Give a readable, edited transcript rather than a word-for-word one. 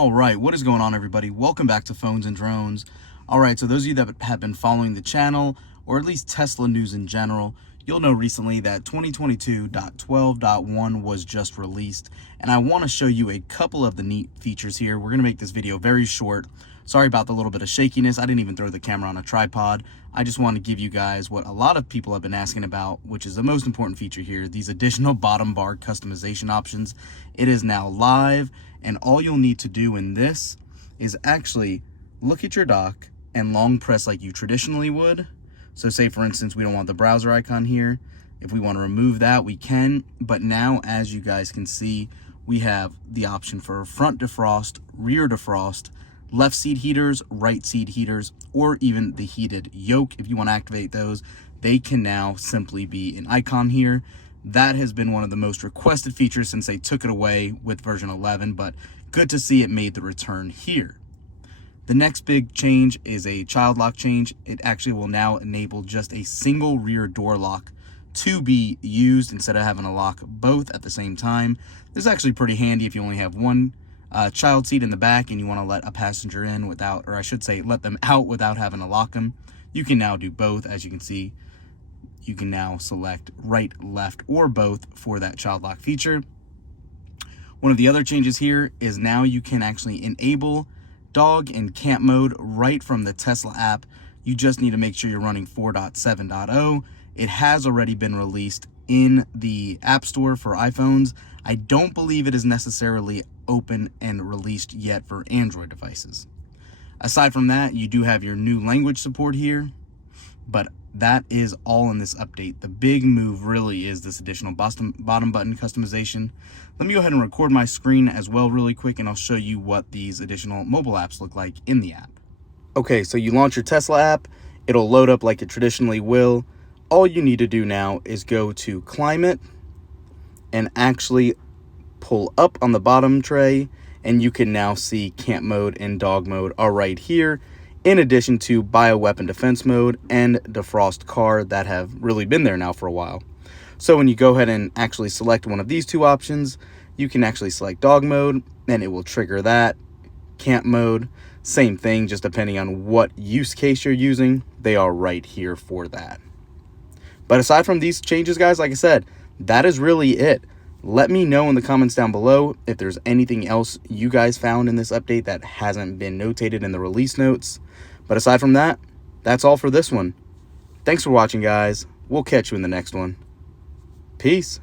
All right, what is going on, everybody? Welcome back to Phones and Drones. All right, so those of you that have been following the channel, or at least Tesla news in general, you'll know recently that 2022.12.1 was just released, and I want to show you a couple of the neat features here. We're going to make this video very short. Sorry about the little bit of shakiness. I didn't even throw the camera on a tripod. I just want to give you guys what a lot of people have been asking about, which is the most important feature here, these additional bottom bar customization options. It is now live, and all you'll need to do in this is actually look at your dock and long press like you traditionally would. So say, for instance, we don't want the browser icon here. If we want to remove that, we can. But now, as you guys can see, we have the option for front defrost, rear defrost, left seat heaters, right seat heaters, or even the heated yoke. If you want to activate those, they can now simply be an icon here. That has been one of the most requested features since they took it away with version 11, but good to see it made the return here. The next big change is a child lock change. It actually will now enable just a single rear door lock to be used instead of having to lock both at the same time. This is actually pretty handy if you only have one child seat in the back and you want to let a passenger in without, or I should say, let them out without having to lock them. You can now do both. As you can see, you can now select right, left, or both for that child lock feature. One of the other changes here is now you can actually enable dog and camp mode right from the Tesla app. You just need to make sure you're running 4.7.0. It has already been released in the App Store for iPhones. I don't believe it is necessarily open and released yet for Android devices. Aside from that, you do have your new language support here, but that is all in this update. The big move really is this additional bottom button customization. Let me go ahead and record my screen as well really quick, and I'll show you what these additional mobile apps look like in the app. Okay, so you launch your Tesla app. It'll load up like it traditionally will. All you need to do now is go to Climate and actually pull up on the bottom tray, and you can now see camp mode and dog mode are right here, in addition to bioweapon defense mode and defrost car that have really been there now for a while. So when you go ahead and actually select one of these two options, you can actually select dog mode and it will trigger that. Camp mode, same thing, just depending on what use case you're using, they are right here for that. But aside from these changes, guys, like I said, that is really it. Let me know in the comments down below if there's anything else you guys found in this update that hasn't been notated in the release notes. But aside from that, that's all for this one. Thanks for watching, guys. We'll catch you in the next one. Peace.